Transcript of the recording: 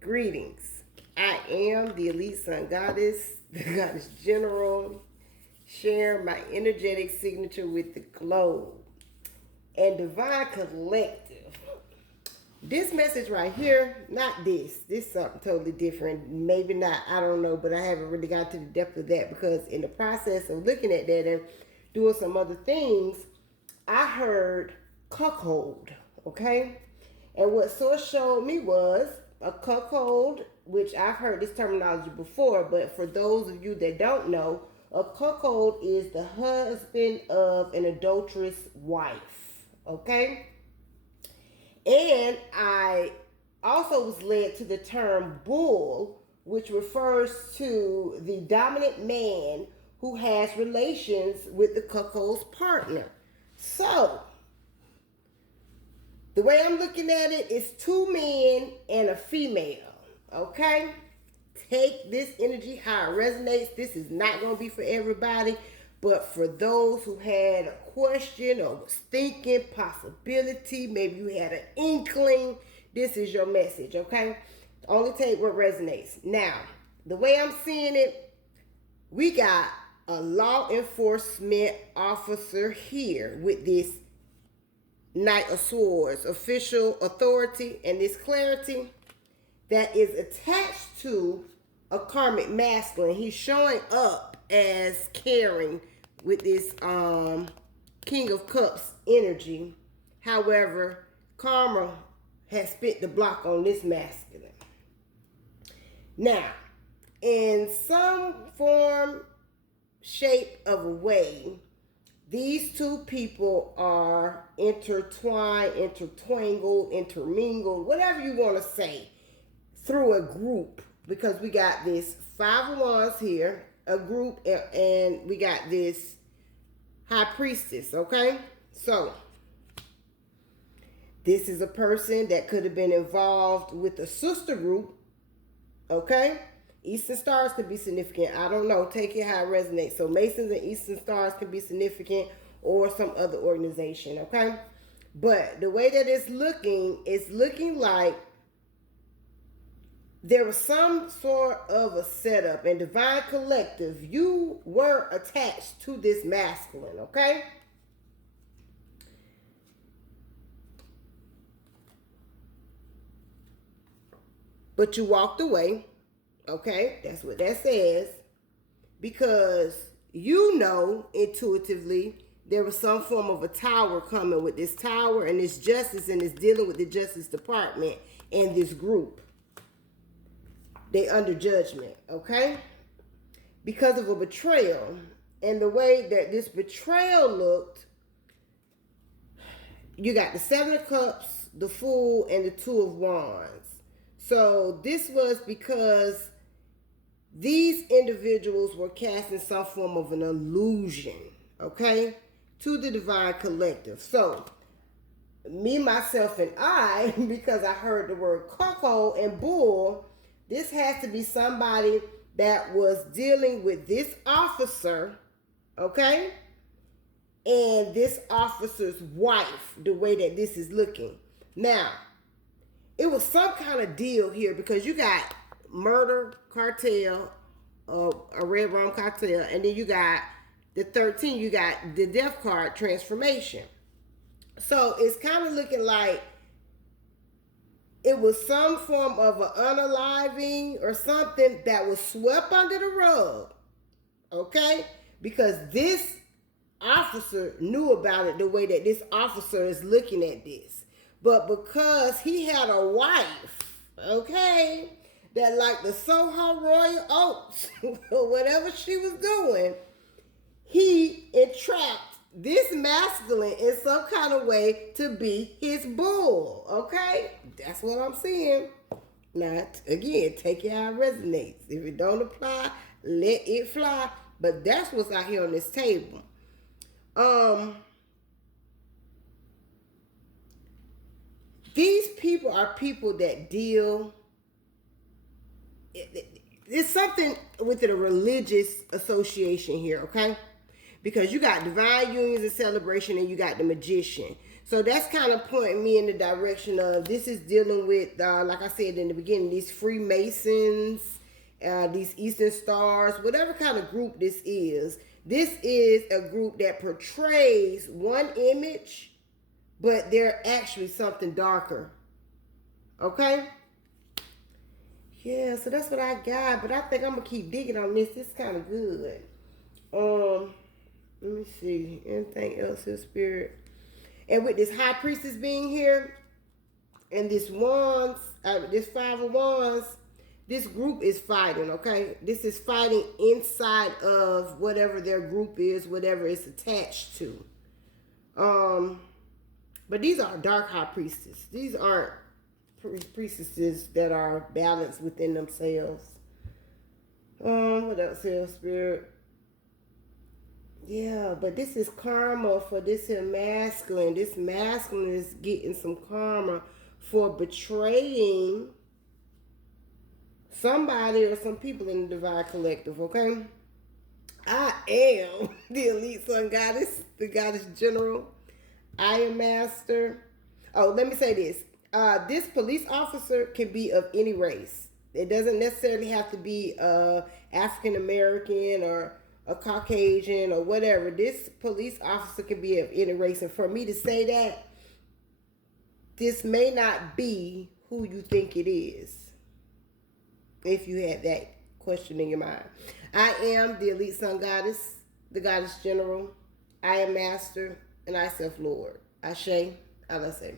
Greetings. I am the Elite Sun Goddess, the Goddess General, sharing my energetic signature with the globe and Divine Collective. This message right here, not this. This is something totally different. Maybe not, I don't know, but I haven't really got to the depth of that because in the process of looking at that and doing some other things, I heard cuckold, okay? And what Source showed me was a cuckold, which I've heard this terminology before, but for those of you that don't know, a cuckold is the husband of an adulterous wife, okay? And I also was led to the term bull, which refers to the dominant man who has relations with the cuckold's partner. So, the way I'm looking at it is two men and a female, okay? Take this energy how it resonates. This is not going to be for everybody, but for those who had a question or was thinking possibility, maybe you had an inkling, this is your message, okay? Only take what resonates. Now, the way I'm seeing it, we got a law enforcement officer here with this Knight of Swords, official authority, and this clarity that is attached to a karmic masculine. He's showing up as caring with this King of Cups energy. However, karma has spit the block on this masculine. Now, in some form, shape of a way, these two people are intertwined, intertwangled, intermingled, whatever you want to say, through a group. Because we got this Five of Wands here, a group, and we got this High Priestess, okay? So, this is a person that could have been involved with a sister group, okay? Eastern Stars could be significant. I don't know. Take it how it resonates. So Masons and Eastern Stars can be significant or some other organization, okay? But the way that it's looking like there was some sort of a setup. And Divine Collective, you were attached to this masculine, okay? But you walked away. Okay, that's what that says. Because you know intuitively there was some form of a tower coming with this tower and this justice and this dealing with the Justice Department and this group. They under judgment, okay? Because of a betrayal. And the way that this betrayal looked, you got the Seven of Cups, the Fool, and the Two of Wands. So this was because these individuals were casting some form of an illusion, okay, to the Divine Collective. So, me, myself, and I, because I heard the word cuckold and bull, this has to be somebody that was dealing with this officer, okay, and this officer's wife, the way that this is looking. Now, it was some kind of deal here because you got murder, cartel, a red rum cartel, and then you got the 13, you got the death card transformation. So it's kind of looking like it was some form of an unaliving or something that was swept under the rug, okay? Because this officer knew about it the way that this officer is looking at this. But because he had a wife, okay, that like the Soho Royal Oats, or whatever she was doing, he entrapped this masculine in some kind of way to be his bull, okay? That's what I'm seeing. Now, again, take it how it resonates. If it don't apply, let it fly. But that's what's out here on this table. These people are people that deal. It's something with a religious association here, okay? Because you got divine unions and celebration and you got the magician. So that's kind of pointing me in the direction of this is dealing with, like I said in the beginning, these Freemasons, these Eastern Stars, whatever kind of group this is. This is a group that portrays one image, but they're actually something darker. Okay? Yeah, so that's what I got. But I think I'm going to keep digging on this. This is kind of good. Let me see. Anything else in spirit? And with this high priestess being here, and this wands, this 5 of wands, this group is fighting, okay? This is fighting inside of whatever their group is, whatever it's attached to. But these are dark high priestesses. These aren't priestesses that are balanced within themselves. What else here, spirit? Yeah, but this is karma for this here masculine. This masculine is getting some karma for betraying somebody or some people in the divine collective, okay? I am the elite sun goddess, the goddess general. I am master. Oh, let me say this. This police officer can be of any race. It doesn't necessarily have to be African American or a Caucasian or whatever. This police officer can be of any race. And for me to say that, this may not be who you think it is. If you had that question in your mind. I am the elite sun goddess, the goddess general. I am master, and I self-lord. Ashe, Alaseh.